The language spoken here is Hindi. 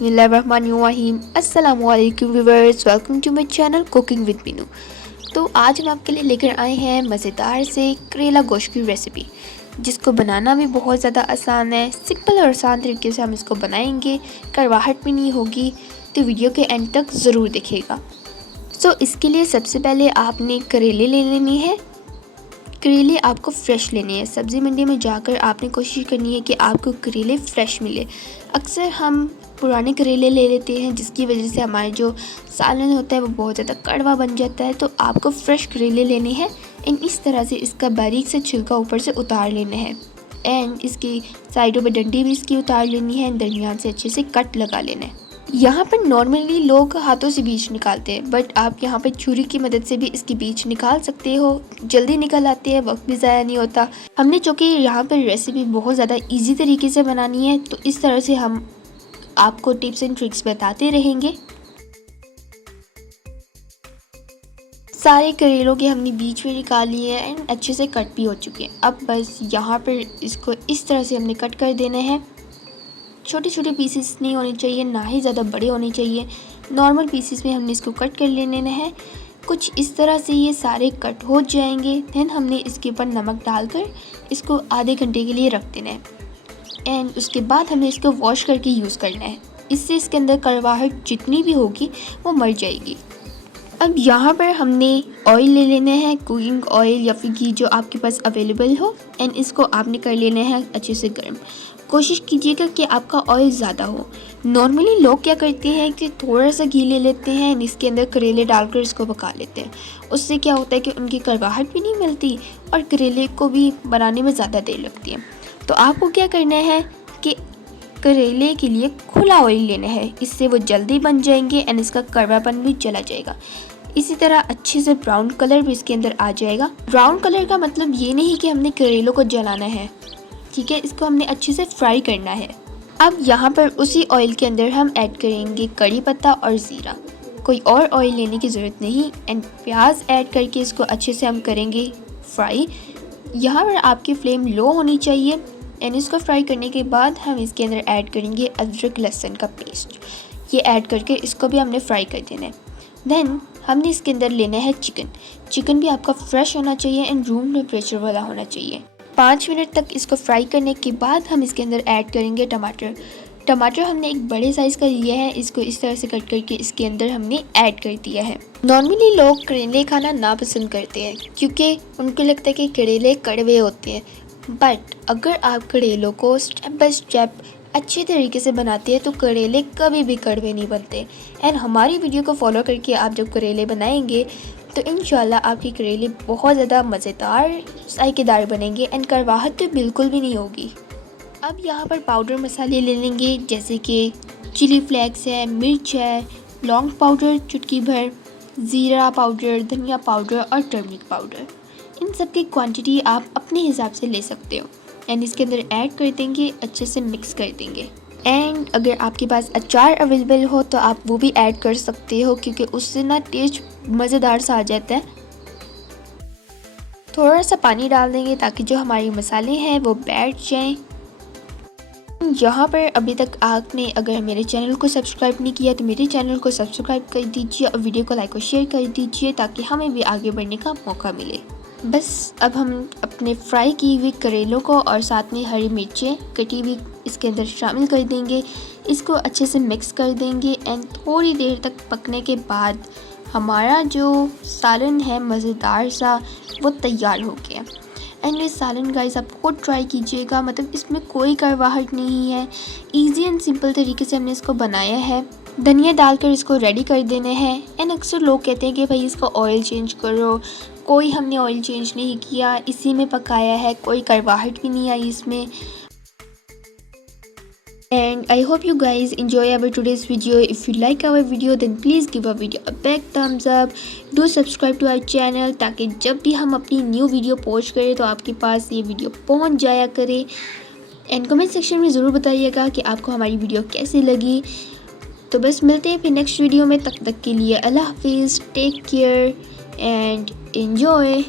बिस्मिल्लाहिर्रहमानिर्रहीम। अस्सलाम वालेकुम viewers, welcome to my channel cooking with Meenu. तो आज हम आपके लिए लेकर आए हैं मज़ेदार से करेला गोश्त की रेसिपी, जिसको बनाना भी बहुत ज़्यादा आसान है। सिंपल और आसान तरीके से हम इसको बनाएंगे, कड़वाहट भी नहीं होगी। तो वीडियो के एंड तक ज़रूर देखिएगा। इसके लिए सबसे पहले आपने करेले ले लेने हैं। करेले आपको फ़्रेश लेने हैं। सब्ज़ी मंडी में जाकर आपने कोशिश करनी है कि आपको करेले फ़्रेश मिले। अक्सर हम पुराने करेले ले लेते हैं, जिसकी वजह से हमारे जो सालन होता है वो बहुत ज़्यादा कड़वा बन जाता है। तो आपको फ़्रेश करेले लेने हैं एंड इस तरह से इसका बारीक से छिलका ऊपर से उतार लेना है एंड इसकी साइडों पे डंडी भी इसकी उतार लेनी है एंड दरमियान से अच्छे से कट लगा लेना है। यहाँ पर नॉर्मली लोग हाथों से बीज निकालते हैं, बट आप यहाँ पे छुरी की मदद से भी इसकी बीज निकाल सकते हो। जल्दी निकल आती है, वक्त भी ज़ाया नहीं होता। हमने चूँकि यहाँ पर रेसिपी बहुत ज़्यादा इजी तरीके से बनानी है, तो इस तरह से हम आपको टिप्स एंड ट्रिक्स बताते रहेंगे। सारे करेलों के हमने बीज भी निकाल लिए हैं एंड अच्छे से कट भी हो चुके हैं। अब बस यहाँ पर इसको इस तरह से हमने कट कर देना है। छोटे छोटे पीसेस नहीं होने चाहिए, ना ही ज़्यादा बड़े होने चाहिए। नॉर्मल पीसेस में हमने इसको कट कर लेना है। कुछ इस तरह से ये सारे कट हो जाएंगे। देन हमने इसके ऊपर नमक डालकर इसको आधे घंटे के लिए रख देना है एंड उसके बाद हमें इसको वॉश करके यूज़ करना है। इससे इसके अंदर कड़वाहट जितनी भी होगी वो मर जाएगी। अब यहाँ पर हमने ऑयल ले लेना है, कुकिंग ऑयल या फिर घी जो आपके पास अवेलेबल हो, एंड इसको आपने कर लेना है अच्छे से गर्म। कोशिश कीजिएगा कि आपका ऑयल ज़्यादा हो। नॉर्मली लोग क्या करते हैं कि थोड़ा सा घी ले लेते हैं एंड इसके अंदर करेले डालकर इसको पका लेते हैं। उससे क्या होता है कि उनकी कड़वाहट भी नहीं मिलती और करेले को भी बनाने में ज़्यादा देर लगती है। तो आपको क्या करना है कि करेले के लिए खुला ऑयल लेना है, इससे वो जल्दी बन जाएंगे एंड इसका कड़वापन भी चला जाएगा। इसी तरह अच्छे से ब्राउन कलर भी इसके अंदर आ जाएगा। ब्राउन कलर का मतलब ये नहीं कि हमने करेलों को जलाना है, ठीक है, इसको हमने अच्छे से फ्राई करना है। अब यहाँ पर उसी ऑयल के अंदर हम ऐड करेंगे कड़ी पत्ता और ज़ीरा। कोई और ऑयल लेने की ज़रूरत नहीं एंड प्याज ऐड करके इसको अच्छे से हम करेंगे फ्राई। यहाँ पर आपकी फ्लेम लो होनी चाहिए एंड इसको फ्राई करने के बाद हम इसके अंदर ऐड करेंगे अदरक लहसुन का पेस्ट। ये ऐड करके इसको भी हमने फ्राई कर देना है। देन हमने इसके अंदर लेना है चिकन भी आपका फ्रेश होना चाहिए एंड रूम टेम्परेचर वाला होना चाहिए। 5 मिनट तक इसको फ्राई करने के बाद हम इसके अंदर ऐड करेंगे टमाटर हमने एक बड़े साइज़ का लिया है, इसको इस तरह से कट करके इसके अंदर हमने ऐड कर दिया है। नॉर्मली लोग करेले खाना नापसंद करते हैं क्योंकि उनको लगता है कि करेले कड़वे होते हैं, बट अगर आप करेलों को स्टेप बाय स्टेप अच्छे तरीके से बनाते हैं तो करेले कभी भी कड़वे नहीं बनते। एंड हमारी वीडियो को फॉलो करके आप जब करेले बनाएंगे तो इंशाल्लाह आपके करेले बहुत ज़्यादा मज़ेदार जायकेदार बनेंगे एंड कड़वाहट तो बिल्कुल भी नहीं होगी। अब यहाँ पर पाउडर मसाले ले लेंगे, जैसे कि चिली फ्लेक्स है, मिर्च है, लौंग पाउडर चुटकी भर, ज़ीरा पाउडर, धनिया पाउडर और टर्मरिक पाउडर। इन सब की क्वांटिटी आप अपने हिसाब से ले सकते हो एंड इसके अंदर ऐड कर देंगे, अच्छे से मिक्स कर देंगे। एंड अगर आपके पास अचार अवेलेबल हो तो आप वो भी ऐड कर सकते हो, क्योंकि उससे ना टेस्ट मज़ेदार सा आ जाता है। थोड़ा सा पानी डाल देंगे ताकि जो हमारे मसाले हैं वो बैठ जाएं। यहाँ पर अभी तक आपने अगर मेरे चैनल को सब्सक्राइब नहीं किया तो मेरे चैनल को सब्सक्राइब कर दीजिए और वीडियो को लाइक और शेयर कर दीजिए ताकि हमें भी आगे बढ़ने का मौका मिले। बस अब हम अपने फ्राई की हुई करेलों को और साथ में हरी मिर्चें कटी हुई इसके अंदर शामिल कर देंगे। इसको अच्छे से मिक्स कर देंगे एंड थोड़ी देर तक पकने के बाद हमारा जो सालन है मज़ेदार सा वो तैयार हो गया। एंड ये सालन गाइस आप खुद ट्राई कीजिएगा, मतलब इसमें कोई कड़वाहट नहीं है। इजी एंड सिंपल तरीके से हमने इसको बनाया है। धनिया डालकर इसको रेडी कर देने हैं एंड अक्सर लोग कहते हैं कि भाई इसका ऑयल चेंज करो। कोई हमने ऑयल चेंज नहीं किया, इसी में पकाया है, कोई कड़वाहट भी नहीं आई इसमें। And I hope you guys enjoy our today's video. If you like our video then please give our video a big thumbs up. Do subscribe to our channel ताकि जब भी हम अपनी न्यू वीडियो पोस्ट करें तो आपके पास ये वीडियो पहुंच जाया करे। एंड कमेंट सेक्शन में ज़रूर बताइएगा कि आपको हमारी वीडियो कैसी लगी। तो बस मिलते हैं फिर नेक्स्ट वीडियो में, तब तक के लिए अल्लाह हाफिज़, टेक केयर एंड enjoy.